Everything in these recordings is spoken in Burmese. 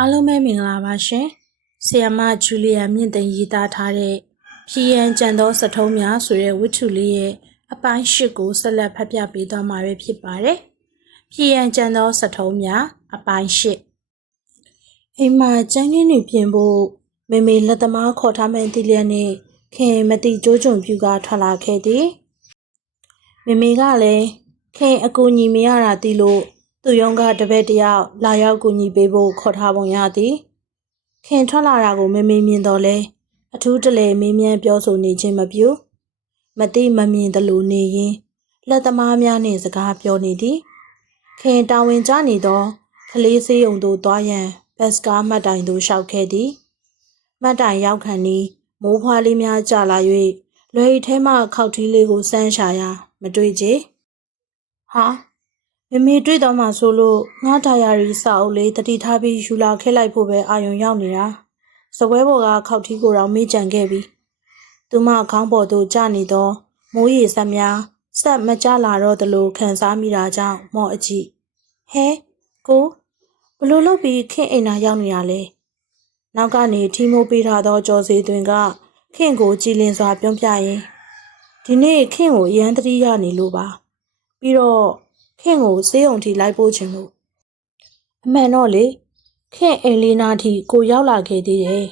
အားလုံးပဲမင်္ဂလာပါရှင်။ဆီယမဂျူလီယာမြင့်သိမ်းရေးသားထားတဲ့ဖြီးရန်ကြံသောစထုံးများဆိုတဲ့ဝတ္ထုလေးရဲ့အပိုင်း၈ကိုဆက်လက်ဖတ်ပြပေးသွားမှာပဲဖြစ်ပါတယ်။ဖြီးရန်ကြံသောစထုံးများအပိုင်း၈အိမ်မှာကျန်းကင်းနေပြင်ဖို့မေမေလက်သမားခေါ်ထားမဲ့တီလျက်နဲ့ခင်မတိကျိုးကျွံပြူကထွက်လာခဲ့သည်။မေမေကလည်းခင်အကူညီမရတာတီလို့ သူ့ရုံးကတပည့်တယောက်လာရောက်ကူညီပေးဖို့ခေါ်ထားပုံရသည်ခင်ထွက်လာတာကိုမမေမြင်တော့လဲအထူးတလဲမေးမြန်းပြောဆိုနေခြင်းမပြုမတိမမြင်သလိုနေရင်လက်သမားများနှင့်စကားပြောနေသည်ခင်တာဝန်ကျနေသောကလေးစေးုံသို့သွားရန်ဘတ်စကားမှတ်တိုင်သို့လျှောက်ခဲ့သည်မှတ်တိုင်ရောက်ခန့်နီးမိုးဖွားလေးများကြာလာ၍လွယ်ရီထဲမှခောက်ထီးလေးကိုစမ်းရှာရာမတွေ့ကြဟာ မမေတွေ့တော့မှဆိုလို့ငါဒါယာရီစာအုပ်လေးတတိထားပြီးယူလာခဲ့လိုက်ဖို့ပဲအာယုံရောက်နေတာစပွဲပေါ်ကခောက်ထီးကိုတော့မေ့ကြံခဲ့ပြီသူမခေါင်းပေါ်သို့ကျနေသောမိုးရေစက်များဆက်မကြလာတော့သလိုခံစားမိတာကြောင့်မော့အကြည့်ဟဲကိုဘလို့လုပ်ပြီးခင်အိမ်နာရောက်နေရလဲနောက်ကနေထီမိုးပေးထားသောကြော်စီတွင်ကခင်ကိုကြည်လင်စွာပြုံးပြရင်ဒီနေ့ခင်ကိုရမ်းတတိရနေလို့ပါပြီးတော့ ခင်ကိုစေးုံထိလိုက်ပို့ခြင်းလို့အမှန်တော့လေခင်အိမ်လေးနာထိကိုရောက်လာခဲ့သေးတယ်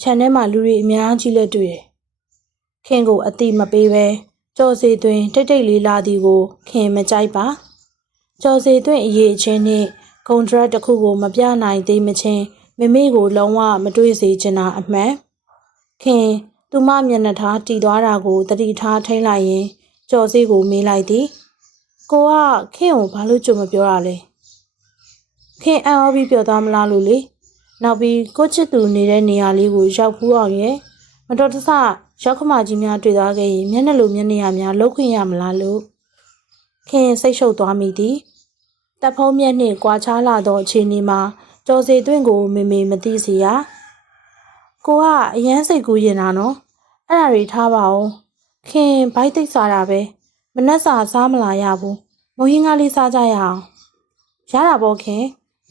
ခြံထဲမှာလူတွေအများကြီးလက်တွေ့တယ်ခင်ကိုအတိမပေးပဲကြော်စီတွင်တိတ်တိတ်လေးလာသည်ကိုခင်မကြိုက်ပါကြော်စီတွင်အရေးချင်းနှင့်ကွန်ထရက်တစ်ခုကိုမပြနိုင်သေးမချင်းမမေကိုလုံးဝမတွေ့စေချင်တာအမှန်ခင်သူမမျက်နှာထားတည်သွားတာကိုတတိထားထိန်လိုက်ရင်ကြော်စီကိုမေးလိုက်သည် ကိုကခင်ကိုဘာလို့ကြုံမပြောရလဲခင်အံ့ဩပြီးပြောသားမလားလို့လေနောက်ပြီးကိုချစ်သူနေတဲ့နေရာလေးကိုရောက်ဖူးအောင်ရဲ့မတော်တဆရောက်ခမကြီးများတွေ့သွားခဲ့ရင်မျက်နှာလိုမျက်နှာများလှုပ်ခွင့်ရမလားလို့ခင်စိတ်ရှုပ်သွားမိသည်တပ်ဖုံးမျက်နှင့်ကွာခြားလာသောအခြေအနေမှာကြော်စီတွင့်ကိုမေမေမသိစေရကိုကအရန်စိတ်ကူးရင်တာနော်အဲ့ဒါတွေထားပါအောင်ခင်ဘိုက်သိပ်စားတာပဲ မနှက်စာစားမလာရဘူးမုံဟင်းကားလေးစားကြရအောင်ရတာပေါ့ခင်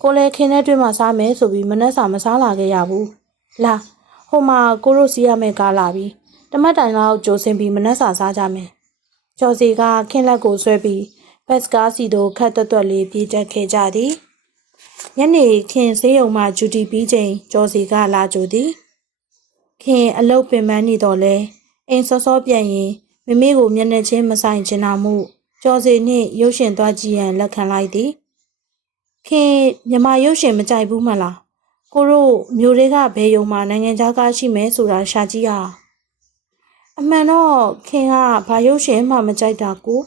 ကိုလည်းခင်နဲ့တွေ့မှစားမယ်ဆိုပြီးမနှက်စာမစားလာခဲ့ရဘူးလာဟိုမှာကိုရိုစီရမယ်ကားလာပြီတမတ်တိုင်လောက်ကြိုစင်ပြီးမနှက်စာစားကြမယ်ကျော်စီကခင်လက်ကိုဆွဲပြီးဘတ်စကားစီတို့ခတ်တွတ်တွတ်လေးပြေးတက်ခဲ့ကြသည်ညနေခင်ဆေးရုံမှဂျူတီပြီးချိန်ကျော်စီကလာကြိုသည်ခင်အလုတ်ပင်ပန်းနေတော့လဲအိမ်စောစောပြန်ရင် မမေကိုမျက်နှာချင်းမဆိုင်ချင်တာမှုကျော်စီနှင့်ရုပ်ရှင်သွားကြည့်ရန်လက်ခံလိုက်သည်ခင်မြမရုပ်ရှင်မကြိုက်ဘူးမလားကိုတို့မျိုးတွေကဘယ်ယုံမှာနိုင်ငံခြားကားရှိမယ်ဆိုတာရှာကြည့်ရအောင်အမှန်တော့ခင်ကဘာရုပ်ရှင်မှမကြိုက်တာကို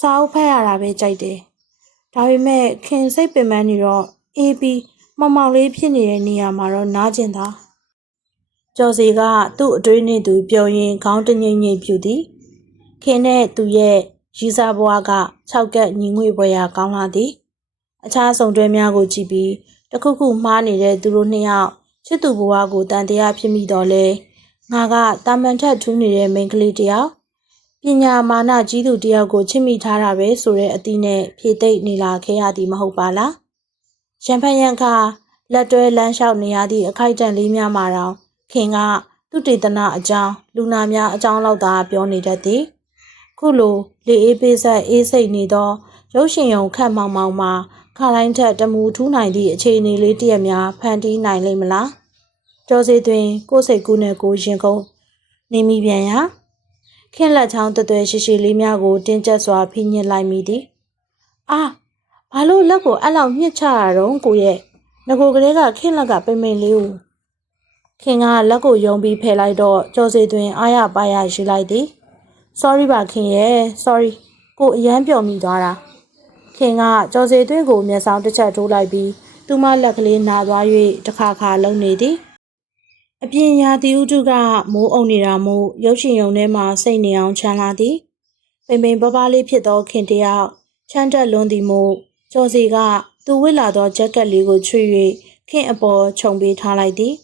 စာအုပ်ဖတ်ရတာပဲကြိုက်တယ်ဒါပေမဲ့ခင်စိတ်ပင်ပန်းနေတော့အေးပြီးမောင်မောင်လေးဖြစ်နေတဲ့နေရာမှာတော့နားကျင်တာ ကျော်စီကသူ့အတွေးနဲ့သူပြောရင်းခေါင်းတငိမ့်ငိမ့်ပြူသည်ခင်နဲ့သူရဲ့ရီစာဘွားက6ကက်ညီငွေပွဲရာကောင်းလာသည် အခြားစုံတွဲများကိုကြည့်ပြီးတခုခုမှားနေတဲ့သူတို့နှစ်ယောက်ချစ်သူဘဝကိုတန်တရားဖြစ်မိတော့လဲငါကတာမန်ထက်ထူးနေတဲ့မိန်းကလေးတယောက်ပညာမာနကြီးသူတယောက်ကိုချစ်မိထားတာပဲဆိုတဲ့အသီးနဲ့ဖြည့်သိမ့်နေလာခဲ့ရသည်မဟုတ်ပါလားရံဖန်ရံခါလက်တွဲလမ်းလျှောက်နေရသည့်အခိုက်အတန့်လေးများမှာတော့ ခင်ကသူတေသနာအကြောင်းလူနာများအကြောင်းလောက်သာပြောနေတတ်သည်ခုလိုလေအေးပေးဆက်အေးစိတ်နေသောရုပ်ရှင်ရုံခတ်မောင်မောင်မှာခါတိုင်းထက်တမူထူးနိုင်သည့်အခြေအနေလေးတရက်များဖန်တီးနိုင်လိမ့်မလားကြောစီတွင် ကိုယ်စိတ်ကူးနဲ့ကိုရင်ကုန်နေမိပြန်ရာခင်လက်ချောင်းတသွဲရှိရှိလေးများကိုတင်းကျပ်စွာဖိညစ်လိုက်မိသည်အာဘာလို့လက်ကိုအဲ့လောက်ညှစ်ချရတော့ကိုရဲ့ငကိုကလေးကခင်လက်ကပိမ့်ပိမ့်လေးကို ခင်ကလက်ကိုယုံပြီးဖယ်လိုက်တော့ကြောစီတွင်အားရပါရယူလိုက်သည် sorry ပါခင်ရဲ့ sorry ကိုအရန်ပျော်မိသွားတာခင်ကကြော်စီသွင်းကိုမျက်စောင်းတစ်ချက်ထိုးလိုက်ပြီးသူမလက်ကလေးနာသွား၍တခါခါလုံနေသည်အပြင်ရာသီဥတုကမိုးအုံနေတာမို့ရုပ်ရှင်ရုံထဲမှာစိတ်နေအောင်ချမ်းလာသည်ပိန်ပိန်ပပလေးဖြစ်သောခင်တယောက်ချမ်းတက်လွန်းသည်မို့ကျော်စီကသူဝစ်လာသောဂျက်ကက်လေးကိုချွေ၍ခင်အပေါ်ခြုံပေးထားလိုက်သည်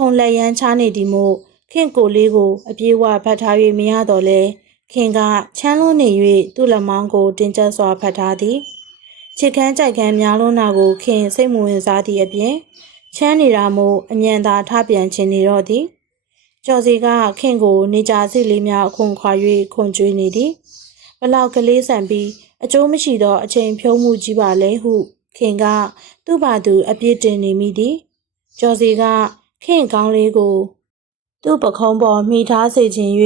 ခုံလက်ရန်ချားနေသည်မို့ခင်ကိုလေးကို အပြေးဝဖတ်ထား၍မရတော့လဲခင်ကချမ်းလွန်းနေ၍သူ့လက်မောင်းကိုတင်ကျပ်စွာဖတ်ထားသည်ချစ်ခမ်းကြိုက်ခမ်းများလုံးနာကိုခင်စိတ်မဝင်စားသည့်အပြင်ချမ်းနေတာမို့အညံသာထပြန်ခြင်းနေတော့သည်ကျော်စီကခင်ကိုနေကြစိတ်လေးများအခွန်ခွာ၍ခွန်ကျွေးနေသည်ဘလောက်ကလေးဆန်ပြီးအကျိုးမရှိသောအချိန်ဖြုံးမှုကြီးပါလဲဟု ခင်က သူ့ဘာသူ အပြစ်တင်နေမိသည်ကျော်စီက ခင်ကောင်းလေးကို သူ့ပခုံးပေါ်မိထားစေခြင်း၍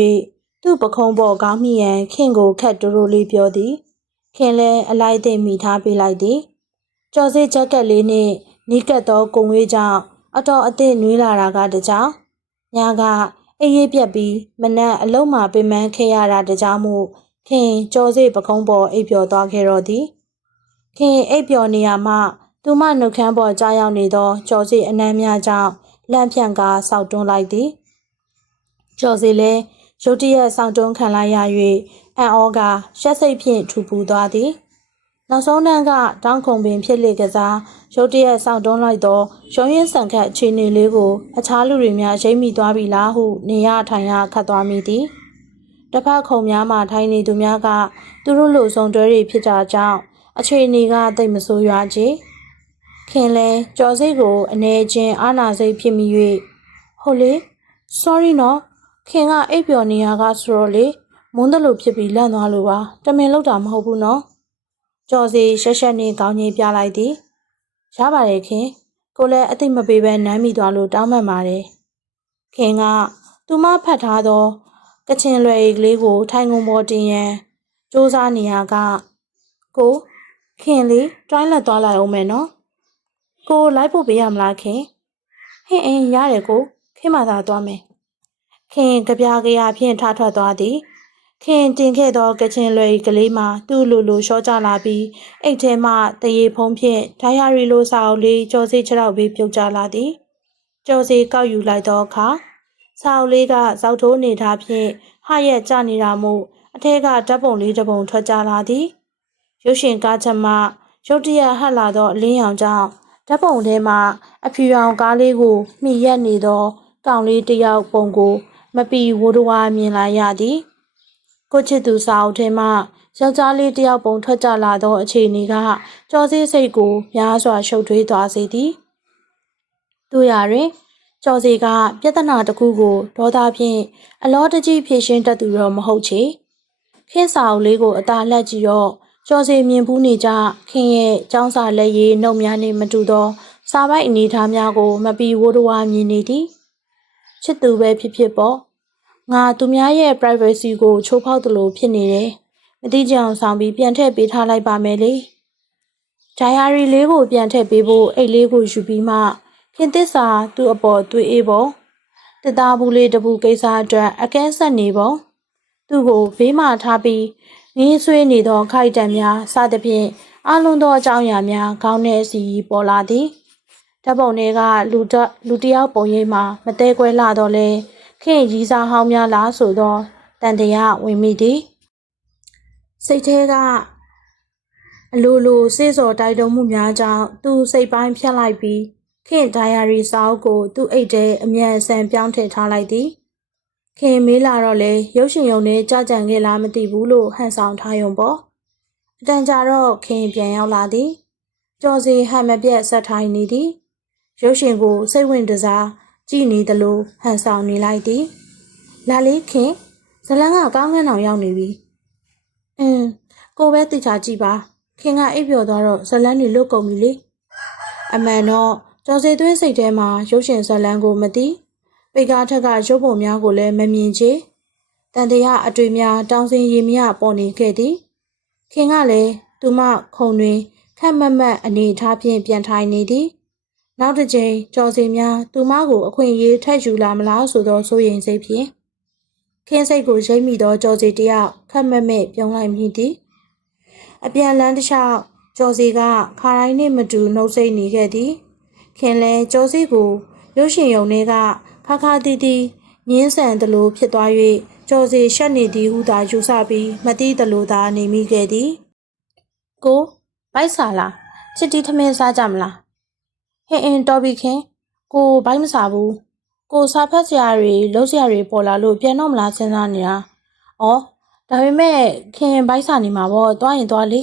သူ့ပခုံးပေါ်ကောင်းမိရန်ခင်ကိုခက်တိုးတိုးလေးပြောသည် ခင်လည်းအလိုက်သိမ့်မိထားပေးလိုက်သည်ကျော်စစ်ဂျက်ကက်လေးနှင့်နီးကပ်သောကုံဝေးကြောင့်အတော်အသင့်နွေးလာတာကတကြောင်ညကအေးရေးပြက်ပြီးမနက်အလုံးမှာပင်ပန်းခဲ့ရတာတကြောင်မို့ခင်ကျော်စစ်ပခုံးပေါ်အိပ်ပျော်သွားခဲ့တော့သည်ခင်အိပ်ပျော်နေရမှသူမနှုတ်ခမ်းပေါ်ကြားရောက်နေသောကျော်စစ်အနှမ်းများကြောင့် လန့်ဖြန့်ကားစောက်တွန်းလိုက်သည်ကျော်စီလဲရုတ်တရက်ဆောင်တွန်းခံလိုက်ရ၍အံ့ဩကရှက်စိတ်ဖြင့်ထူပူသွားသည်နောက်ဆုံးတန်းကတောင်းခုံပင်ဖြစ်လေကစားရုတ်တရက်ဆောင်တွန်းလိုက်သောရုံရင်ဆန်ခတ်အခြေအနေလေးကိုအခြားလူတွေများရိပ်မိသွားပြီလားဟုနေရထိုင်ရခတ်သွားမိသည်တစ်ဖက်ခုံများမှထိုင်နေသူများကသူတို့လိုစုံတွဲတွေဖြစ်ကြကြောင်းအခြေအနေကတိတ်မဆိုးရွားကြ ခင်လဲကြော်စိတ်ကိုအနေချင်းအာနာစိတ်ဖြစ်မိ၍ဟုတ်လေ sorry နော်ခင်ကအိပ်ပျော်နေရကဆိုတော့လေမွန်းတယ်လို့ဖြစ်ပြီးလန့်သွားလို့ပါတမင်လောက်တာမဟုတ်ဘူးနော်ကြော်စီရှက်ရှက်နေကောင်းကြီးပြလိုက်သည်ရပါတယ်ခင်ကိုလည်းအသိမပေးဘဲနမ်းမိသွားလို့တောင်းပန်ပါတယ်ခင်ကသူမဖတ်ထားသောကချင်လွယ်အိတ်ကလေးကိုထိုင်ကုန်ပေါ်တင်ရန်စူးစမ်းနေရကကိုခင်လေးတွိုင်းလက်သွားလိုက်အောင်မယ်နော် ကိုလိုက်ဖို့ပေးရမလားခင်ဟင်းအင်းရတယ်ကိုခင်မသာသွားမယ်ခင်ကြပြားကြရာဖြင့်ထထွက်သွားသည်ခင်တင်ခဲ့သောကချင်လွယ်ကလေးမှာသူ့လိုလိုရှော့ကြလာပြီးအိတ်ထဲမှတရေဖုံးဖြင့်ဒိုင်ယာရီလိုစာအုပ်လေးကြော်စီခြေထောက်ပြီးပြုတ်ကျလာသည်ကြော်စီကောက်ယူလိုက်သောအခါစာအုပ်လေးကဇောက်ထိုးနေထားဖြင့်ဟာရက်ကျနေတာမို့အထက်ကဓာတ်ပုံလေးတစ်ပုံထွက်ကြလာသည်ရုပ်ရှင်ကားချက်မှရုတ်တရက်ဟတ်လာသောအလင်းရောင်ကြောင့် ဓာတ်ပုံထဲမှအဖြူရောင်ကားလေးကိုမှီရက်နေသော ကောင်လေးတစ်ယောက်ပုံကို မပီဝိုးတော်ဝါမြင်လာရသည်ကိုချစ်သူစာအုပ်ထဲမှယောက်ျားလေးတစ်ယောက်ပုံထွက်ကြလာသောအခြေအနေကကြော်စည်းစိတ်ကိုများစွာရှုပ်ထွေးသွားစေသည်တို့ရတွင်ကျော်စီကပြဿနာတစ်ခုကိုဒေါသဖြင့်အလောတကြီးဖြေရှင်းတတ်သူတော့မဟုတ်ချေခင်းစာအုပ်လေးကိုအသာလှက်ကြည့်တော့ ကျော်စီမြင်ဘူးနေကြခင်ရဲ့ចောင်းစာလက်ရည်နှုတ်များနှင့်မတူသောစာပိုက်အနေထားများကို မပီဝိုးတော်ဝါမြင်နေသည်ချစ်သူပဲဖြစ်ဖြစ်ပေါ့ငါသူများရဲ့ privacy ကိုချိုးဖောက်သလိုဖြစ်နေတယ်မတိကြအောင်ဆောင်ပြီးပြန်ထည့်ပေးထားလိုက်ပါမယ်လေဂျာယာရီလေးကိုပြန်ထည့်ပေးဖို့အိတ်လေးကိုယူပြီးမှခင်သစ္စာသူ့အပေါ်တွေ့အေးပေါ့တစ်သားဘူးလေးတပူကိစ္စအတွက်အကဲဆက်နေပေါ့သူ့ကိုဘေးမှထားပြီး ငင်းဆွေးနေသောခိုက်တံများစသဖြင့်အလုံးသောအကြောင်းအရာများခေါင်းထဲစီပေါ်လာသည်ဓာတ်ပုံတွေကလူတလူတယောက်ပုံရိပ်မှာမတဲကွဲလာတော့လဲခင်ရီးစားဟောင်းများလားဆိုသောတန်တရားဝင်မိသည်စိတ်ထဲကအလိုလိုစေးစော်တိုက်တုံးမှုများကြောင့်သူစိတ်ပိုင်းဖြတ်လိုက်ပြီးခင်ဒိုင်ယာရီစာအုပ်ကိုသူ့အိတ်ထဲအမြန်အဆန်ပြောင်းထည့်ထားလိုက်သည် ခင်မေးလာတော့လေရုပ်ရှင်ရုံနဲ့ကြာကြံခဲ့လားမသိဘူးလို့ဟန်ဆောင်ထားရုံပေါ့အတန်ကြာတော့ခင်ပြန်ရောက်လာသည်ကြော်စီဟန်မပြတ်ဆက်ထိုင်နေသည်ရုပ်ရှင်ကိုစိတ်ဝင်တစားကြည့်နေသလိုဟန်ဆောင်နေလိုက်သည်လာလေးခင်ဇလန်းကကောင်းကန်းအောင်ရောက်နေပြီအင်းကိုပဲတိချာကြည့်ပါခင်ကအိပ်ပျော်သွားတော့ဇလန်းတွေလွတ်ကုန်ပြီလေအမှန်တော့ကျော်စီသွင်းစိတ်ထဲမှာရုပ်ရှင်ဇလန်းကိုမသိ ပိတ်ကားထက်ကရုပ်ပုံများကိုလည်းမမြင်ချေတန်တရားအတွေ့များတောင်းစင်ရည်မြပေါ်နေခဲ့သည်ခင်ကလည်းသူမခုံတွင်ခက်မက်မက်အနေထားဖြင့်ပြန်ထိုင်နေသည်နောက်တစ်ချိန်ကြော်စီများသူမကိုအခွင့်အရေးထပ်ယူလာမလားဆိုသောစိုးရိမ်စိတ်ဖြင့်ခင်းစိတ်ကိုရိပ်မိသောကြော်စီတယောက်ခက်မက်မက်ပြုံးလိုက်မိသည်အပြန်လန်းတစ်လျှောက်ကြော်စီကခါတိုင်းနှင့်မတူနှုတ်ဆက်နေခဲ့သည်ခင်လဲကြော်စီကိုရုပ်ရှင်ယုံတွေက ခါခါတီတီငင်းဆန်သလိုဖြစ်သွား၍ကြော်စီရှက်နေသည်ဟုသာယူဆပြီးမတိသလိုသာနေမိခဲ့သည်ကိုဘိုက်စာလားချစ်တီထမင်းစားကြမလားဟင်းအင်းတော်ပြီခင်ကိုဘိုက်မစားဘူးကိုစာဖတ်စရာတွေလုံးစရာတွေပေါ်လာလို့ပြန်တော့မလားစဉ်းစားနေတာဩဒါပေမဲ့ခင်ဘိုက်စာနေမှာပေါ့တွားရင်တွားလေ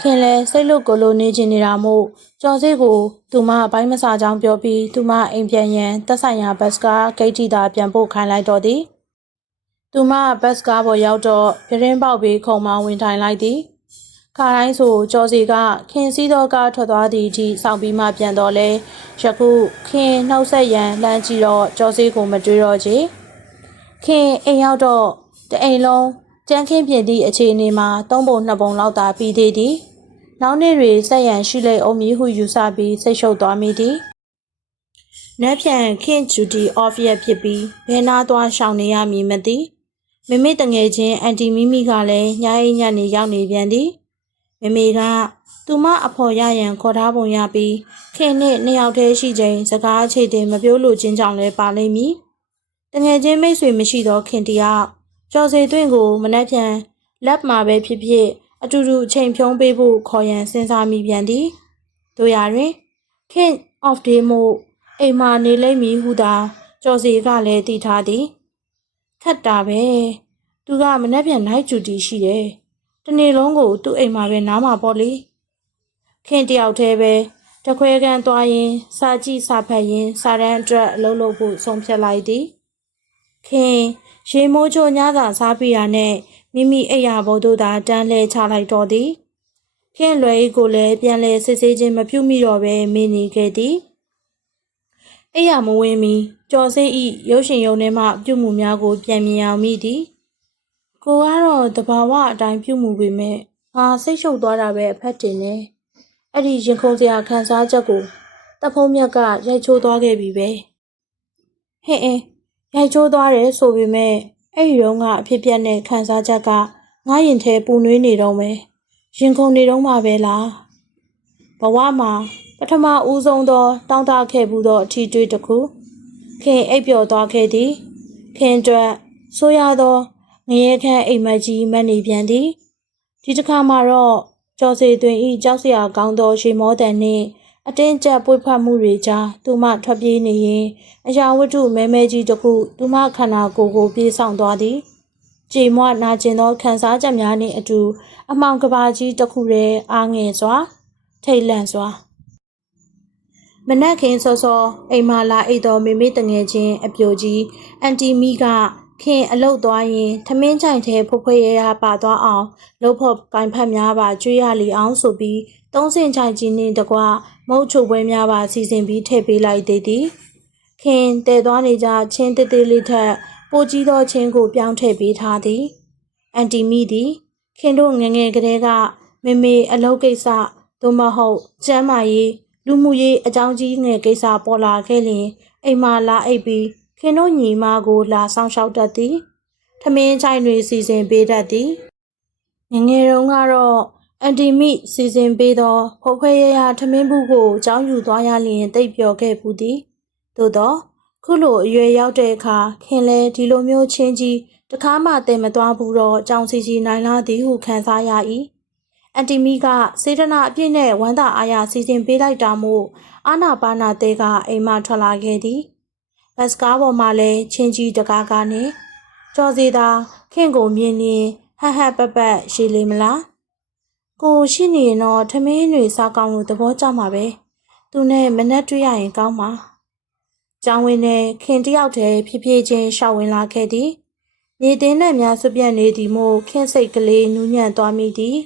ခင်လဲစိတ်လွတ်ကိုလိုနေချင်နေတာမို့ကျော်စေးကိုသူမဘိုင်းမစာကြောင်းပြောပြီးသူမအိမ်ပြန်ရန်သက်ဆိုင်ရာဘတ်စကားဂိတ်တီသာပြန်ပို့ခိုင်းလိုက်တော့သည်သူမဘတ်စကားပေါ်ရောက်တော့ပြရင်ပေါက်ပြီးခုံမဝင်ထိုင်လိုက်သည်ခါတိုင်းဆိုကျော်စီကခင်စည်းတော်ကထွက်သွားသည့်အထိစောင့်ပြီးမှပြန်တော့လဲယခုခင်နှုတ်ဆက်ရန်လှမ်းကြည့်တော့ကျော်စီကိုမတွေ့တော့ချေခင်အိမ်ရောက်တော့တအိမ်လုံးကြမ်းခင်းပြင်သည့်အခြေအနေမှာသုံးပုံနှစ်ပုံလောက်သာပြီးသေးသည် နောက်နေ့တွေဆက်ရန်ရှိလေအောင်မည်ဟုယူဆပြီးစိတ်ရှုပ်သွားမိသည်။နက်ဖြန်ခင်ဂျူတီအော့ဖ်ရက်ဖြစ်ပြီးဘယ်နာသွားရှောင်နေရမည်မသိ။မမေတငယ်ချင်းအန်တီမီမီကလည်းညအိညနေရောက်နေပြန်သည်။မမေကသူမအဖော်ရရန်ခေါ်ထားပုံရပြီးခင်နဲ့နှစ်ယောက်တည်းရှိချိန်စကားအခြေတင်မပြောလို့ချင်းကြောင့်လည်းပါလိမ့်မည်။တငယ်ချင်းမိတ်ဆွေမရှိသောခင်တယောက်ကျော်စီသွင်းကိုမနှက်ဖြန်လက်မှာပဲဖြစ်ဖြစ် အတူတူအချိန်ဖြုံးပေးဖို့ခေါ်ရန်စဉ်းစားမိပြန်သည်တို့ရတွင်ခင် off day မို့အိမ်မာနေလိမ့်မည်ဟုသာကျော်စီကလည်းတည်ထားသည်ခက်တာပဲသူကမနှက်ပြန်နိုင်ကျူတီရှိတယ်တနေ့လုံးကိုသူ့အိမ်မှာပဲနားမှာပေါ့လေခင်တယောက်တည်းပဲတခွဲကန်သွားရင် စာကြည့်စာဖတ်ရင် စာတန်းအတွက်အလုပ်လုပ်ဖို့ဆုံးဖြတ်လိုက်သည်ခင်ရေမိုးချိုညသာစားပြရနဲ့ မိမိအိယာဘောတို့သာတန်းလဲချလိုက်တော့သည်ခင်လွယ်ဤကိုလည်းပြန်လဲစစ်ဆေးခြင်းမပြုမိတော့ပဲမင်းနေခဲ့သည်အိယာမဝင်မီကြော်စိတ်ဤရုပ်ရှင်ရုံထဲမှပြုမှုများကို ပြန်မြင်အောင်မိသည်ကိုကတော့တဘာဝအတိုင်းပြုမှုပေမဲ့ဟာစိတ်ရှုပ်သွားတာပဲအဖက်တင်နေအဲ့ဒီရင်ခုန်စရာခံစားချက်ကိုတပ်ဖုံးမြတ်ကရိုက်ချိုးသွားခဲ့ပြီပဲဟဲ့အင်းရိုက်ချိုးသွားတယ်ဆိုပေမဲ့ အဲ့ဒီတော့ကအဖြစ်ပြက်တဲ့ခံစားချက်ကငါရင်ထဲပူနွေးနေတော့မယ်ရင်ခုန်နေတော့မှပဲလားဘဝမှာပထမဦးဆုံးသောတောင်းတခဲ့မှုသောအထီးတွေးတစ်ခုခင်အိပ်ပျော်သွားခဲ့သည်ခင်အတွက်ဆိုရသောငရဲခန့်အိမ်မက်ကြီးမက်နေပြန်သည်ဒီတစ်ခါမှာတော့ကျော်စီတွင်ဤကြောက်စရာကောင်းသောရေမောတန်နှင့် အတင်းကျပ်ပွေဖတ်မှုတွေကြားသူမထွက်ပြေးနေရင်အရာဝတ္ထုမဲမဲကြီးတစ်ခုသူမခန္ဓာကိုယ်ကိုပြေးဆောင်သွားသည်ကြည်မွနာကျင်သောခံစားချက်များနှင့်အတူအမောင်ကဘာကြီးတစ်ခုတည်းအားငယ်စွာ ထိတ်လန့်စွာမနက်ခင်းစောစောအိမ်မာလာအိတ်တော်မိမိတငယ်ချင်းအပြိုကြီးအန်တီမီက ခင်အလုတ်သွားရင်ထမင်းချိုင်ထဲဖွဖွရရပါသွားအောင်လှုပ်ဖို့ကင်ဖက်များပါကျွေးရလီအောင်ဆိုပြီးသုံးစင်ချိုင်ကြီးနှင့်တကွမုတ်ချုပ်ပွဲများပါစီစဉ်ပြီးထည့်ပေးလိုက်သေးသည်ခင်တဲသွားနေကြချင်းတေးသေးလေးထက်ပိုကြီးသောချင်းကိုပြောင်းထည့်ပေးထားသည်အန်တီမီသည်ခင်တို့ငယ်ငယ်ကလေးကမေမေအလုပ်ကိစ္စသို့မဟုတ်ကျမ်းမာရေးလူမှုရေးအကြောင်းကြီးငယ်ကိစ္စပေါ်လာခဲ့လျင်အိမ်မာလာအိပ်ပြီး ခင်တို့ညီမကိုလာဆောင်ရှောက်တတ်သည်ထမင်းချိုင်တွေစီစဉ်ပေးတတ်သည်ငယ်ငယ်တုန်းကတော့အန်တီမိစီစဉ်ပေးသောဖော်ခွဲရရထမင်းဘူးကိုကြောင်းယူသွားရလျင်တိတ်ပျော်ခဲ့ဘူးသည်သို့တော့ခုလိုအရွယ်ရောက်တဲ့အခါခင်လဲဒီလိုမျိုးချင်းကြီးတခါမှတည်မသွားဘူးတော့ကြောင်စီစီနိုင်လာသည်ဟုခံစားရ၏အန်တီမီကစေတနာအပြည့်နဲ့ဝမ်းသာအားရစီစဉ်ပေးလိုက်တာမို့အာနာပါနာတဲကအိမ်မထွက်လာခဲ့သည် ဘတ်စကားပေါ်မှာလဲချင်းကြီးတကားကားနဲ့ကြော်စီသာခင်ကိုမြင်နေဟဟပပရှိလိမ့်မလားကိုရှိနေရင်တော့ထမင်းတွေစားကောင်းလို့သဘောကျမှာပဲသူနဲ့မနဲ့တွေ့ရရင်ကောင်းမှာကျောင်းဝင်နဲ့ခင်တယောက်တည်းဖြည်းဖြည်းချင်းရှောက်ဝင်လာခဲ့သည်မြေတင်းနဲ့များဆွပြက်နေသည်မို့ခင်စိတ်ကလေးနူးညံ့သွားမိသည်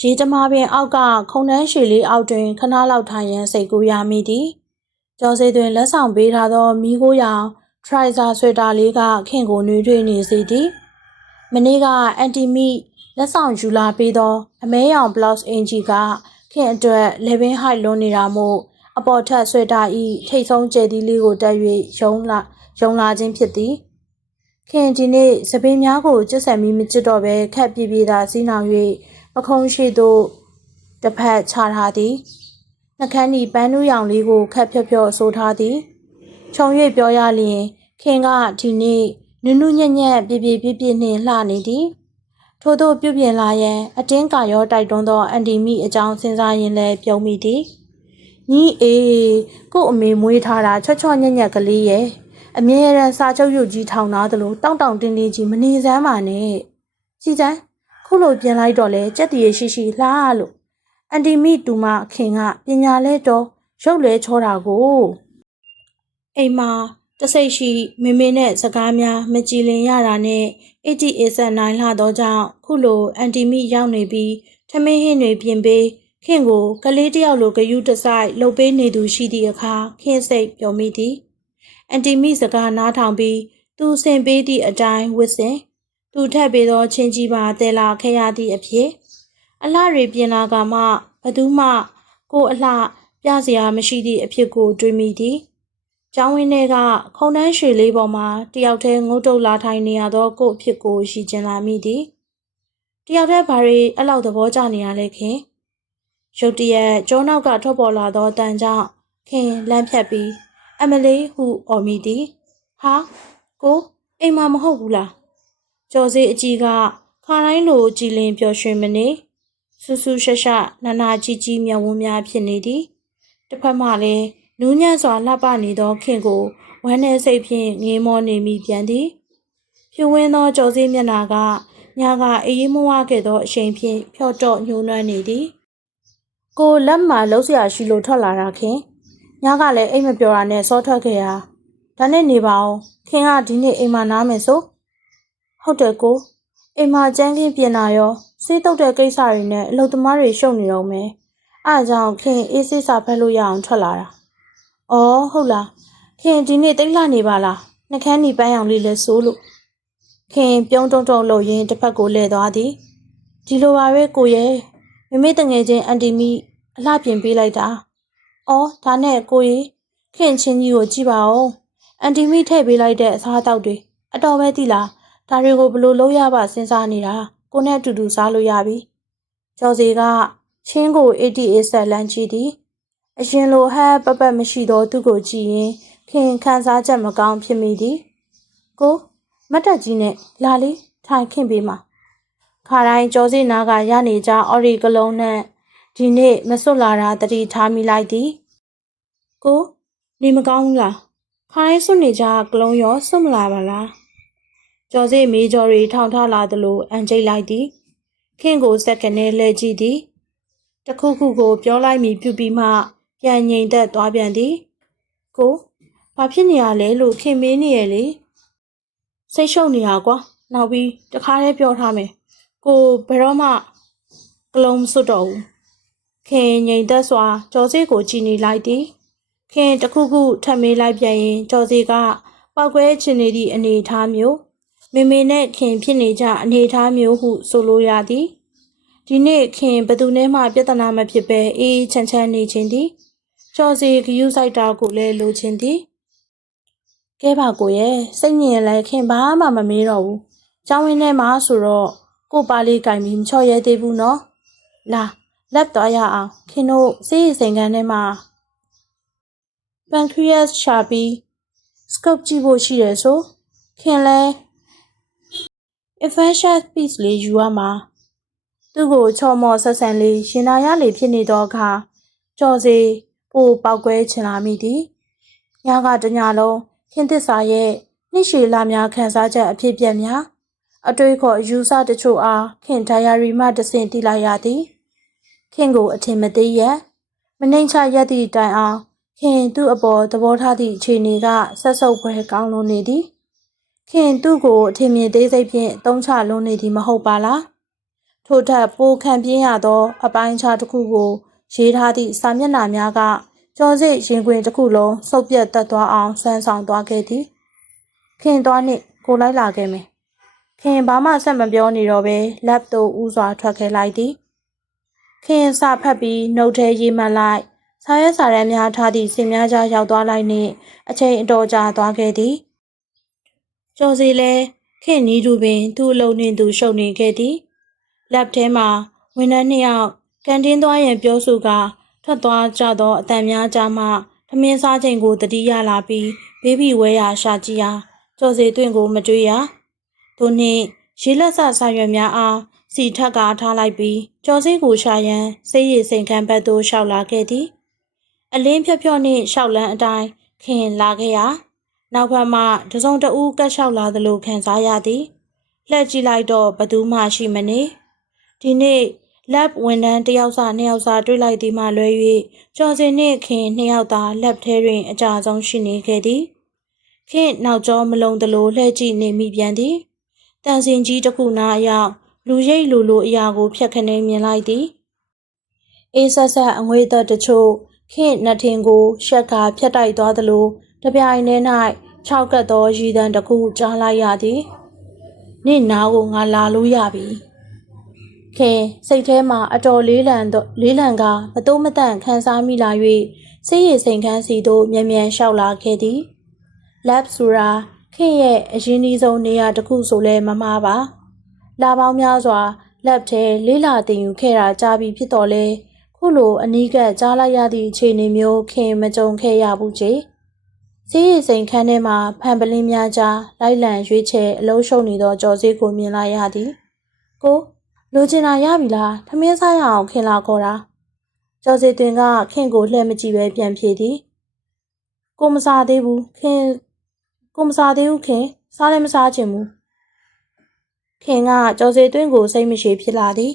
ရေတမာပင်အောက်ကခုံနှန်းရွှေလေးအောက်တွင်ခဏလောက်ထိုင်ရန်စိတ်ကူးရမိသည် ကျော်စေတွင်လက်ဆောင်ပေးထားသောမိခိုးရောင်ထရိုက်ဇာဆွေတာလေးကခင်ကိုနှွေးထွေးနေစေသည်မနေ့ကအန်တီမီလက်ဆောင်ယူလာပေးသောအမဲရောင်ဘလောက်စ်အင်ဂျီကခင်အတွက် level height လွန်နေတာမို့အပေါ်ထက်ဆွေတာဤထိတ်ဆုံးကျဲသီးလေးကိုတက်၍ယုံလာယုံလာခြင်းဖြစ်သည်ခင်ဒီနေ့စပင်းများကိုကျွတ်ဆက်မီမကျွတ်တော့ပဲခက်ပြေးပြေးသာစီးနှောင်၍ပခုံးရှိသို့တစ်ဖက်ချထားသည် နှကန်းဤပန်းနူးရောင်လေးကိုခက်ဖြော့ဖြော့ဆိုထားသည်ခြုံ၍ပြောရလျင် ခင်ကဒီနေ့နုနုညံ့ညံ့ပြေပြေပြပြနှင့်လှနေသည်ထို့သောပြုပြင်လာရန်အတင်းကာရောတိုက်တွန်းသောအန်တီမီအကြောင်းစဉ်းစားရင်လည်းပြုံးမိသည်ညီအေးကို့အမေမွေးထားတာချွတ်ချွတ်ညက်ညက်ကလေးရဲ့အမြဲတမ်းစာချုပ်ရုပ်ကြီးထောင်သားသလိုတောင့်တောင့်တင်းတင်းကြီးမနေစမ်းပါနဲ့ကြည်စမ်းခုလိုပြင်လိုက်တော့လေကြက်တည်ရှိရှိလှလို့ အန်တီမိတူမခင်ကပညာလဲတော့ရုပ်လဲချောတာကိုအိမ်မှာတဆိတ်ရှိမေမေနဲ့စကားများမကြည်လင်ရတာနဲ့အတီအေဆက်နိုင်လာတော့ကြောင့်ခုလိုအန်တီမိရောက်နေပြီးထမင်းဟင်းတွေပြင်ပေးခင်ကိုကလေးတယောက်လိုဂယုတစိုက်လှုပ်ပေးနေသူရှိသည့်အခါခင်စိတ်ပျော်မိသည်အန်တီမိစကားနားထောင်ပြီးသူဆင်ပေးသည့်အတိုင်းဝစ်စင်သူထက်ပေးသောချင်းကြီးပါတဲလာခဲ့ရသည့်အဖြစ် အလှတွေပြင်လာကမှဘသူမှကိုယ်အလှပြစရာမရှိသည့်အဖြစ်ကိုတွေးမိသည်ကျောင်းဝင်းထဲကခုံတန်းရွှေလေးပေါ်မှာတယောက်တည်းငုတ်တုတ်လာထိုင်နေရသောကို့အဖြစ်ကိုရှိကျင်လာမိသည်တယောက်တည်းဘာတွေအဲ့လောက်သဘောကျနေရလဲခင်ရုတ်တရက်ကျောနောက်ကထွက်ပေါ်လာသောတန်ကြောင့်ခင်လမ်းဖြတ်ပြီးအမလေးဟုအော်မိသည်ဟာကိုအိမ်မှာမဟုတ်ဘူးလားကျော်စေးအကြီးကခါတိုင်းလိုကြည်လင်ပျော်ရွှင်မနေ ဆူဆူရှရှနာနာကြီးကြီးမျက်ဝန်းများဖြစ်နေသည်တစ်ဖက်မှလည်းနူးညံ့စွာလှပနေသောခင်ကိုဝမ်းနည်းစိတ်ဖြင့်ငေးမောနေမိပြန်သည်ဖြူဝင်းသောကြော်စည်းမျက်နှာကညာကအေးမဝခဲ့သောအချိန်ဖြင့်ဖြော့တော့ညှိုးနှွမ်းနေသည်ကိုလက်မှာလှုပ်ရှားရှိလို့ထွက်လာတာခင်ညကလည်းအိတ်မပြောတာနဲ့စောထွက်ခဲ့ရာဒါနဲ့နေပါဦးခင်ကဒီနေ့အိမ်မှာနားမယ်ဆိုဟုတ်တယ်ကိုအိမ်မှာကြမ်းခင်းပြင်လာရော စေးတုတ်တဲ့ကိစ္စတွေနဲ့အလုပ်သမားတွေရှုပ်နေတော့မယ်အားကြောင့်ခင်အေးဆေးစာဖက်လို့ရအောင်ထွက်လာတာအော်ဟုတ်လားခင်ဒီနေ့တိတ်လှနေပါလားနှကန်းနီပန်းအောင်လေးလဲစိုးလို့ခင်ပြုံးတုံတုံလို့ရင်းတစ်ဖက်ကိုလှည့်သွားသည်ဒီလိုပါပဲကိုရဲ့မမေတငယ်ချင်းအန်တီမီအလှပြင်ပေးလိုက်တာအော်ဒါနဲ့ကိုကြီးခင်ချင်းကြီးကိုကြည့်ပါဦးအန်တီမီထည့်ပေးလိုက်တဲ့အစားအသောက်တွေအတော်ပဲသီလားဒါတွေကိုဘယ်လိုလုပ်ရပါစဉ်းစားနေတာ ကိုနဲ့အတူတူစားလို့ရပြီကျော်စီကချင်းကို88ဆက်လန်းကြည့်သည်အရင်လိုဟဲပပမရှိတော့သူ့ကိုကြည့်ရင်ခင်ခန်းစားချက်မကောင်းဖြစ်မိသည်ကိုမတ်တက်ကြီးနဲ့လာလေးထိုင်ခင်ပေးမှာခါတိုင်းကျော်စီနာကရနေကြအော်ရီကလုံးနဲ့ဒီနေ့မစွတ်လာတာတတိထားမိလိုက်သည်ကိုနေမကောင်းဘူးလားခါတိုင်းစွတ်နေကြကလုံးရောစွတ်မလာပါလား ကျော်စိမေးကျော်ရီထောင်ထလာသလိုအန်ကျိတ်လိုက်သည်ခင်ကိုစက်ကနေလှဲကြည့်သည်တခုခုကိုပြောလိုက်မိပြုပြီးမှပြန်ငိမ်သက်သွားပြန်သည်ကိုဘာဖြစ်နေရလဲလို့ခင်မေးနေရလေစိတ်ရှုပ်နေတာကွာနောက်ပြီးတခါတည်းပြောထားမယ်ကိုဘယ်တော့မှကလုံးမစွတ်တော့ဘူးခင်ငိမ်သက်စွာကျော်စိကိုကြည်နေလိုက်သည်ခင်တခုခုထပ်မေးလိုက်ပြန်ရင်ကျော်စိကပောက်ကွဲချင်နေသည့်အနေအထားမျိုး မေမေနဲ့ခင်ဖြစ်နေကြအနေအထားမျိုးဟုဆိုလိုရသည်ဒီနေ့ခင်ဘသူနဲ့မှပြဿနာမဖြစ်ပဲအေးချမ်းချမ်းနေခြင်းသည်ကျော်စီဂယုဆိုင်တာကိုလည်းလိုချင်သည်ကဲပါကိုရဲ့စိတ်ညစ်ရင်လည်းခင်ဘာမှမမေးတော့ဘူးကျောင်းဝင်းထဲမှာဆိုတော့ကိုပါလေးကင်ပြီးမချော်ရဲသေးဘူးနော်လာလက်သွားရအောင်ခင်တို့စေးရည်စိန်ကန်းထဲမှာ pancreas ရှာပြီး scope ကြည့်ဖို့ရှိတယ်ဆိုခင်လဲ infectious piece လေးယူရမှာသူ့ကိုချော်မော်ဆက်ဆန်လေးရင်နာရလေဖြစ်နေသောအခါကြော်စီပိုပောက်ကွဲချင်လာမိသည်ညကတညလုံးခင်သစ္စာရဲ့နှိရှိလာများခန်းစားချက်အဖြစ်ပြက်များအတွေ့အခေါ်အယူဆတချို့အားခင်ဒိုင်ယာရီမှတဆင့်တည်လိုက်ရသည် ခင်ကိုအထင်မသေးရမနှိမ်ချရက်သည့်တိုင်အောင်ခင်သူ့အပေါ်သဘောထားသည့်အခြေအနေကဆက်ဆုပ်ပွဲကောင်းလွန်နေသည် ခင်သူ့ကိုအထင်မြင်သေးစိတ်ဖြင့်တုံးချလုံးနေသည်မဟုတ်ပါလားထို့ထက်ပိုခံပြင်းရသော အပိုင်းခြားတစ်ခုကိုရေးထားသည့်စာမျက်နှာများကကြော်စစ်ရင်ခွင်တစ်ခုလုံးစုပ်ပြတ်တက်သွားအောင်ဆွမ်းဆောင်သွားခဲ့သည်ခင်သွားနှင့်ကိုလိုက်လာခဲ့မယ်ခင်ဘာမှဆက်မပြောနေတော့ပဲလက်သို့ဥစွာထွက်ခဲ့လိုက်သည်ခင်စဖတ်ပြီးနှုတ်ထဲရေးမှတ်လိုက်ဆာရဲစာရမ်းများထားသည့်စင်များကြားရောက်သွားလိုက်နှင့်အချိန်အတော်ကြာသွားခဲ့သည် ကျော်စီလဲခင်နီးသူပင်သူ့အလုံးနှင့်သူရှုပ်နေခဲ့သည်လက်ထဲမှာဝန်ထမ်းနှစ်ယောက်ကန်တင်းသွားရန်ပြောဆိုကထွက်သွားကြသောအတန်များကြားမှထမင်းစားချိန်ကိုတတိယလာပြီးဘေးဘီဝဲရာရှာကြည့်ရာကျော်စီတွင်ကိုမတွေ့ရထို့နှင့်ရေလက်ဆဆာရွက်များအားစီထက်ကထားလိုက်ပြီးကျော်စီကိုရှာရန်စိတ်ရည်စိန်ခံဘက်သို့ရှောက်လာခဲ့သည်အလင်းဖြော့ဖြော့နှင့်ရှောက်လန်းအတိုင်းခင်လာခဲ့ရာ နောက်ဘက်မှတစုံတဦးကတ်လျှောက်လာသလိုခံစားရသည်လှည့်ကြည့်လိုက်တော့ဘသူမှရှိမနေဒီနေ့ lab ဝန်ထမ်းတစ်ယောက်စာနှစ်ယောက်စာတွေ့လိုက်သည်မှလွဲ၍ကျော်စင်နှင့်ခင်နှစ်ယောက်သာ lab ထဲတွင် အကြဆုံးရှိနေခဲ့သည်ခင်နောက်ကျောမလုံးသလိုလှည့်ကြည့်နေမိပြန်သည်တန်စင်ကြီးတစ်ခုနာအရောက်လူရိပ်လူလိုအရာကိုဖြတ်ခနဲမြင်လိုက်သည်အေးဆက်ဆက်အငွေသက်တချို့ခင်နှထင်ကို ရှက်ကဖြတ်တိုက်သွားသလို တပြိုင်တည်း၌ခြောက်ကပ်သောရည်တံတစ်ခုကြားလိုက်ရသည်နေ့နာကိုငါလာလို့ရပြီခင်စိတ်ထဲမှာအတော်လေးလံတော့လေးလံကမတိုးမတန့်ခံစားမိလာ၍စိတ်ရည်စိမ်ခန်းစီသို့မြန်မြန်လျှောက်လာခဲ့သည် lab ဆိုတာခင်ရဲ့အရင်းနှီးဆုံးနေရာတစ်ခုဆိုလဲမမှားပါလာပေါင်းများစွာ lab ထဲလေးလာတင်ယူခဲ့တာကြာပြီဖြစ်တော်လဲခုလိုအနီးကပ်ကြားလိုက်ရသည့်အခြေအနေမျိုးခင်မကြုံခဲ့ရဘူးချေ စိတ်ရည်စိမ်ခန်းထဲမှာဖန်ပလင်းများကြားလိုက်လံရွေးချယ်အလုံးရှုံနေသောကြော်စည်းကိုမြင်လိုက်ရသည်ကိုလိုချင်တာရပြီလားထမင်းစားရအောင်ခင်လာခေါ်တာကျော်စီတွင်ကခင်ကိုလှည့်မကြည့်ပဲပြန်ဖြေသည်ကိုမစားသေးဘူးခင်ကိုမစားသေးဘူးခင်စားလည်းမစားချင်ဘူးခင်ကကျော်စီတွင်ကိုစိတ်မရှိဖြစ်လာသည်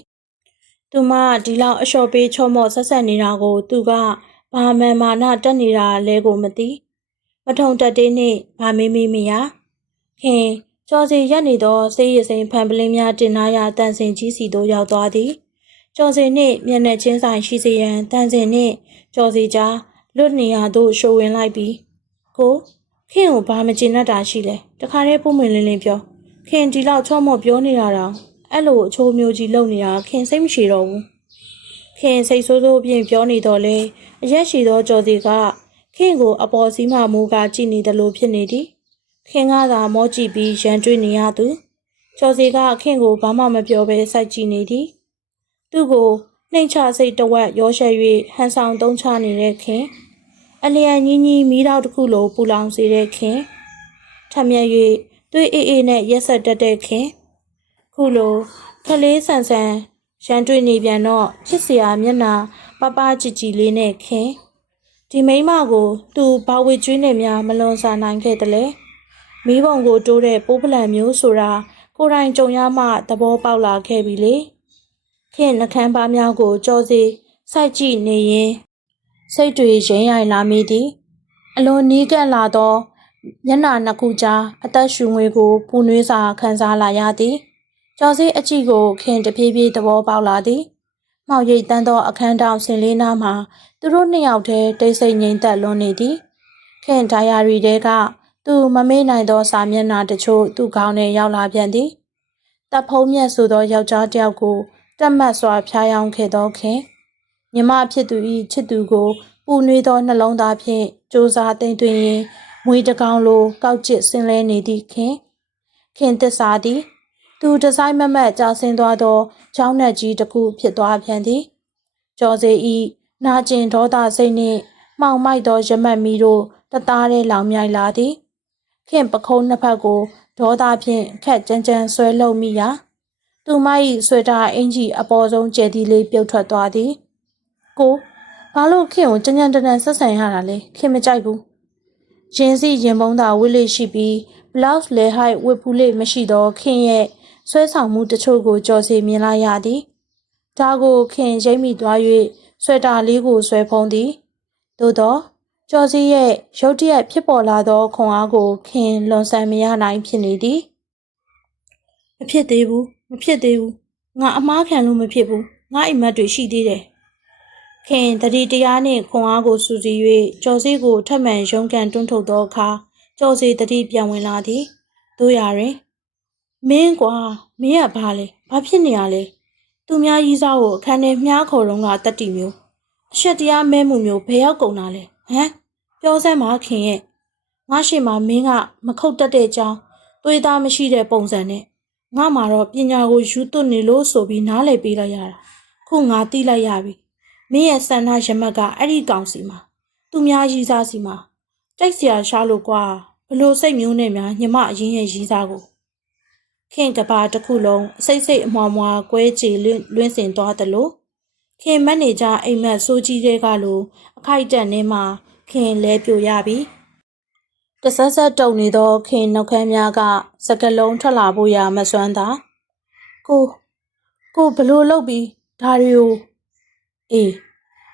သူမဒီလောက်အလျှော်ပေးချော့မော့ဆက်ဆက်နေတာကို သူကဘာမှန်မာနတက်နေတာလဲကိုမသိ မထုံတက်သေးနှင့်ဘာမေးမေးမရခင်ကျော်စီရက်နေသောစေးရစိန်ဖန်ပလင်းများတင်နာရတန်စင်ကြီးစီသို့ရောက်သွားသည်ကျော်စီနှင့်မျက်နှာချင်းဆိုင်ရှိစေရန်တန်စင်နှင့်ကျော်စီကြားလွတ်နေရသို့ရှိုးဝင်လိုက်ပြီးကိုခင်ကိုဘာမကျင်တတ်တာရှိလဲတခါတည်းပုံမလင်းလင်းပြောခင်ဒီလောက်ချော့မော့ပြောနေတာတော့အဲ့လိုအချိုးမျိုးကြီးလုံနေတာခင်စိတ်မရှိတော့ဘူးခင်စိတ်ဆိုးဆိုးဖြင့်ပြောနေတော့လေအရက်ရှိသောကျော်စီက ခင်ကိုအပေါ်စီးမှမူကကြည့်နေတယ်လို့ဖြစ်နေသည်ခင်ကသာမောကြည့်ပြီးရန်တွေ့နေရသူကျော်စီကခင်ကိုဘာမှမပြောဘဲစိုက်ကြည့်နေသည်သူ့ကိုနှိမ်ချစိတ်တဝက်ရောရှက်၍ဟန်ဆောင်တုံးချနေတဲ့ခင်အလျံကြီးကြီးမီးတောက်တစ်ခုလိုပူလောင်စေတဲ့ခင်ထမြက်၍သွေးအေးအေးနဲ့ရက်ဆက်တက်တဲ့ခင်ခုလိုခလေးဆန်ဆန်ရန်တွေ့နေပြန်တော့ချစ်စရာမျက်နှာပပကြည်ကြည်လေးနဲ့ခင် ဒီမိန်းမကို သူဘာဝေကျွေးနေများမလွန်ဆာနိုင်ခဲ့တယ်လေမီးပုံကိုတိုးတဲ့ပိုးပလံမျိုးဆိုတာကိုယ်တိုင်ကြုံရမှသဘောပေါက်လာခဲ့ပြီလေခင်နှကန်းပါးများကိုကြောစီစိုက်ကြည့်နေရင်စိတ်တွေရိမ့်ရိုင်လာမိသည်အလွန်နီးကပ်လာသောမျက်နှာနှစ်ခုကြားအသက်ရှူငွေကိုပူနွေးစွာခံစားလာရသည်ကျော်စည်းအကြည့်ကိုခင်တပြေးပြေးသဘောပေါက်လာသည်။ မှောက်ရိပ်တန်းသောအခန်းတောင်ဆင်လေးနားမှာသူတို့နှစ်ယောက်တည်းတိတ်ဆိတ်ငြိမ်သက်လွန်နေသည်။ခင်ဒိုင်ယာရီတဲကသူမမေ့နိုင်သောစာမျက်နှာတချို့သူ့ခေါင်းထဲရောက်လာပြန်သည်။တပ်ဖုံးမြတ်ဆိုသောယောက်ျားတစ်ယောက်ကိုတက်မှတ်စွာဖျားယောင်းခဲ့သောခင်မြမဖြစ်သူ၏ချစ်သူကိုပူနွေးသောနှလုံးသားဖြင့်စူးစားသိမ့်သွင်းရင်းမွေတကောင်လိုကောက်ကျစ်ဆင်းလဲနေသည့်ခင်ခင်သစ္စာသည် သူဒီဇိုင်းမမတ်ကြာဆင်းသွားသော ချောင်းနက်ကြီးတစ်ခုဖြစ်သွားပြန်သည်ကျော်စေဤနာကျင်ဒေါသစိတ်နှင့်မှောင်မိုက်သောရမတ်မီတို့တသားတည်းလောင်မြိုက်လာသည်ခင်ပခုံးနှစ်ဖက်ကိုဒေါသဖြင့်ခက်ကြမ်းကြမ်းဆွဲလုံမိရာသူမ၏ဆွေတာအင်ကြီးအပေါ်ဆုံးကျဲသည်လေးပြုတ်ထွက်သွားသည်ကိုဘာလို့ခင်ကိုကြမ်းကြမ်းတမ်းတမ်းဆက်ဆံရတာလဲခင်မကြိုက်ဘူးရင်စီရင်ပုံးသာဝစ်လေးရှိပြီး blouse လေဟိုက်ဝတ်ဖူးလေးမရှိသောခင်ရဲ့ ဆွဲဆောင်မှုတချို့ကိုကြော်စီမြင်လိုက်ရသည်ဒါကိုခင်ရိမ့်မိသွား၍ဆွဲတာလေးကိုဆွဲဖုံးသည်သို့သောကျော်စီရဲ့ရုတ်တရက်ဖြစ်ပေါ်လာသောခွန်အားကိုခင်လွန်ဆန်မရနိုင်ဖြစ်နေသည်မဖြစ်သေးဘူးမဖြစ်သေးဘူးငါအမားခံလို့မဖြစ်ဘူးငါအိမ်မက်တွေရှိသေးတယ်ခင်တတိတရားနှင့်ခွန်အားကိုစူးစီး၍ကျော်စီကိုထပ်မံရုံးကန်တွန်းထုတ်သောအခါကျော်စီတတိပြန်ဝင်လာသည်တို့ရတွင် မင်းကွာမင်းကဘာလဲဘာဖြစ်နေရလဲသူများကြီးစားကိုအခန်းထဲမြားခေါ်တော့ကတတိမျိုးအရှက်တရားမဲမှုမျိုးဘယ်ရောက်ကုန်တာလဲဟမ်ပြောစမ်းပါခင်ရဲ့ငါရှိမှမင်းကမခုတ်တက်တဲ့အကြောင်းသွေးသားမရှိတဲ့ပုံစံနဲ့ငါမှာတော့ပညာကိုယူသွနေလို့ဆိုပြီးနားလည်ပေးလိုက်ရတာခုငါသိလိုက်ရပြီမင်းရဲ့ဆန္ဒရမတ်ကအဲ့ဒီကောင်စီမှာသူများရီးစားစီမှာတိုက်เสียရှားလို့ကွာဘလို့စိတ်မျိုးနဲ့များညမအရင်ရဲ့ရီးစားကို ခင်ကဘာတစ်ခုလုံးစိတ်စိတ်အမွားမွားကွဲချေလွင့်လွင့်စင်သွားသလိုခင်မက်နေကြအိမ်မက်စိုးကြီးတဲ့ကလိုအခိုက်အတန့်ထဲမှာခင်လဲပြိုရပြီတဆက်ဆက်တုံနေသောခင်နှုတ်ခမ်းများကစကလုံးထွက်လာဖို့ရာမစွမ်းသာကိုကိုဘလို့လုပ်ပြီးဒါတွေကိုအေး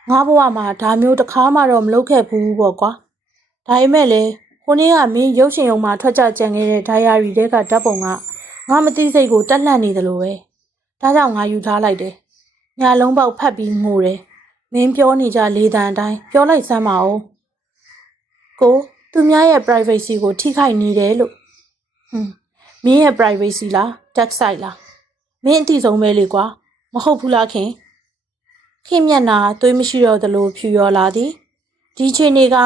ငါဘဝမှာဒါမျိုးတစ်ခါမှတော့မလုပ်ခဲ့ဘူးပေါ့ကွာဒါပေမဲ့လေဟိုနေ့ကမင်းရုပ်ရှင်ရုံမှာထွက်ကြကြံခဲ့တဲ့ဒိုင်ယာရီတွေကဓာတ်ပုံက ငါမသိစိတ်ကိုတက်လှန့်နေတယ်လို့ပဲဒါကြောင့်ငါယူထားလိုက်တယ်ညာလုံးပေါက်ဖတ်ပြီးငိုတယ်မင်းပြောနေကြလေတံအတိုင်းပြောလိုက်စမ်းပါဦးကိုသူများရဲ့ privacy ကိုထိခိုက်နေတယ်လို့ဟွန်းမင်းရဲ့ privacy လား dark side လားမင်းအတိဆုံးပဲလေကွာမဟုတ်ဘူးလားခင်ခင်မျက်နာသွေးမရှိတော့သလိုဖြူရော်လာသည်ဒီအချိန်တွေက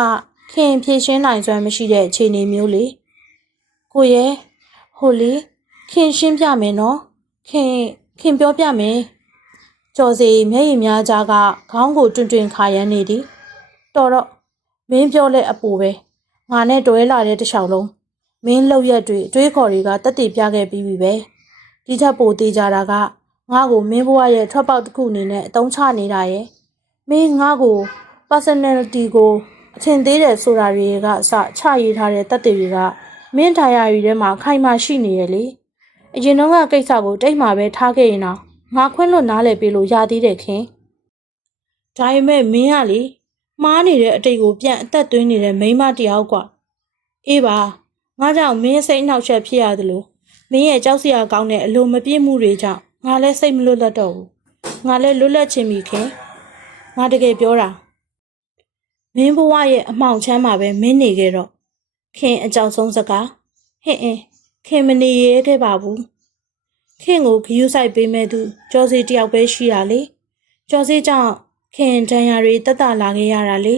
ခင်ဖြည့်ရှင်းနိုင်စွမ်းမရှိတဲ့အခြေအနေမျိုးလေကိုရဲ့ဟိုလေ ခင်ရှင်းပြမယ်နော်ခင်ခင်ပြောပြမယ်ကြော်စီမျက်ရည်များကြားကခေါင်းကိုတွင်တွင်ခါရမ်းနေသည်တော်တော့မင်းပြောလဲအပူပဲငါနဲ့တွဲလာတဲ့တစ်ချောင်းလုံးမင်းလောက်ရက်တွေအတွေးခေါ်တွေကတက်တည်ပြခဲ့ပြီးပြီပဲဒီထက်ပိုသေးကြတာကငါ့ကိုမင်းဘဝရဲ့ထွက်ပေါက်တစ်ခုအနေနဲ့အသုံးချနေတာရဲ့မင်းငါ့ကို personality ကိုအထင်သေးတယ်ဆိုတာတွေကအစချရေးထားတဲ့တက်တွေတွေကမင်းထားရရီထဲမှာခိုင်မာရှိနေရလေ အရင်တော့ကကိစ္စကိုတိတ်မှပဲထားခဲ့ရင်တော့ငါခွင့်လွတ်နားလည်ပေးလို့ရသေးတယ်ခင်ဒါပေမဲ့မင်းကလေမှားနေတဲ့အတိတ်ကိုပြန်အသက်သွင်းနေတဲ့မိန်းမတစ်ယောက်ကွာအေးပါငါကြောင့်မင်းစိတ်အနှောက်အယှက်ဖြစ်ရတယ်လို့မင်းရဲ့ကြောက်စရာကောင်းတဲ့အလိုမပြည့်မှုတွေကြောင့်ငါလည်းစိတ်မလွတ်လပ်တော့ဘူးငါလည်းလွတ်လပ်ချင်ပြီခင်ငါတကယ်ပြောတာမင်းဘဝရဲ့အမှောင်ချမ်းမှာပဲမင်းနေခဲ့တော့ခင်အကြောက်ဆုံးစကားဟင့်အင်း ခင်မနေရဲခဲ့ပါဘူးခင်ကိုဂယုဆိုင်ပေးမဲ့သူကြောစီတယောက်ပဲရှိတာလေကြောစီကြောင့်ခင်ဒဏ်ရာတွေတက်တာလာခဲ့ရတာလေ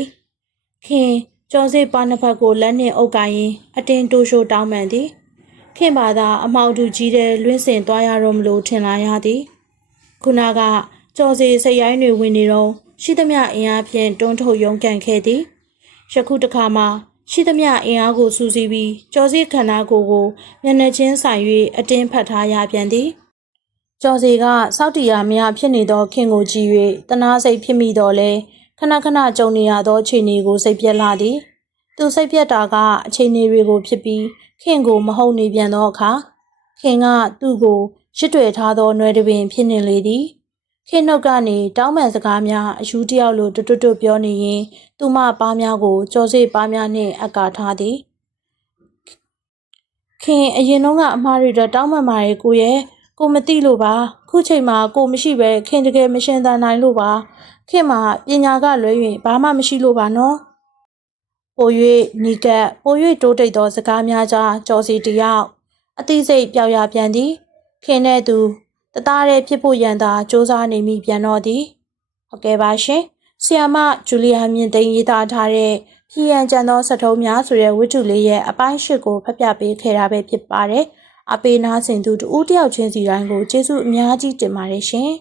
ခင်ကြောစီပါနှစ်ဖက်ကိုလက်နဲ့အုပ်ကိုင်းရင်အတင်းတိုးရှိုးတောင်းပန်သည်ခင်ပါသာအမောက်တူကြီးတဲ့လွင့်စင်သွားရတော့မလို့ထင်လာရသည်ခုနကကြော်စီစိတ်ရိုင်းတွေဝင်နေတော့ရှိသမျှအင်အားဖြင့်တွန်းထုတ်ရုန်းကန်ခဲ့သည်ယခုတစ်ခါမှာ ရှိသမျှအင်အားကိုစူးစီးပြီးကြော်စီခန္ဓာကိုယ်ကိုမျက်နှာချင်းဆိုင်၍အတင်းဖတ်ထားရပြန်သည်ကျော်စီကစောက်တီယာမရဖြစ်နေသောခင်ကိုကြည့်၍တနာစိတ်ဖြစ်မိတော့လဲခဏခဏကြုံနေရသောအခြေအနေကိုစိတ်ပြက်လာသည်သူစိတ်ပြက်တာကအခြေအနေတွေကိုဖြစ်ပြီးခင်ကိုမဟုတ်နေပြန်သောအခါခင်ကသူ့ကိုရစ်တွေထားသောຫນွယ်တပင်ဖြစ်နေလေသည် ခင်နှုတ်ကနေတောင်းပန်စကားများအယူတယောက်လိုတွတ်တွတ်တွတ်ပြောနေရင် သူမပါးများကိုကြော်စိပါးများနှင့်အကာထားသည်ခင်အရင်တော့ကအမှားတွေတော့တောင်းပန်ပါရဲ့ကိုရဲ့ကိုမသိလို့ပါခုချိန်မှာကိုမရှိပဲခင်တကယ်မရှင်သန်နိုင်လို့ပါခင်မှာပညာကလွဲ၍ဘာမှမရှိလို့ပါနော်ပို၍နီကပ်ပို၍တိုးတိတ်သောစကားများကြားကြော်စီတယောက်အသိစိတ်ပျောက်ရပြန်သည်ခင်တဲ့သူ တသားတည်းဖြစ်ဖို့ရန်သာစ조사နေမိပြန်တော့သည်ဟုတ်ကဲ့ပါရှင်ဆီယာမဂျူလီယာမြင့်သိန်းရေးသားထားတဲ့ဖြီးရန်ကြံသောစက်ထုံးများဆိုတဲ့ဝတ္ထုလေးရဲ့အပိုင်း၈ကိုဖတ်ပြပေးခဲ့တာပဲဖြစ်ပါတယ်အပေနာစင်သူတူတယောက်ချင်းစီတိုင်းကိုကျေးဇူးအများကြီးတင်ပါတယ်ရှင်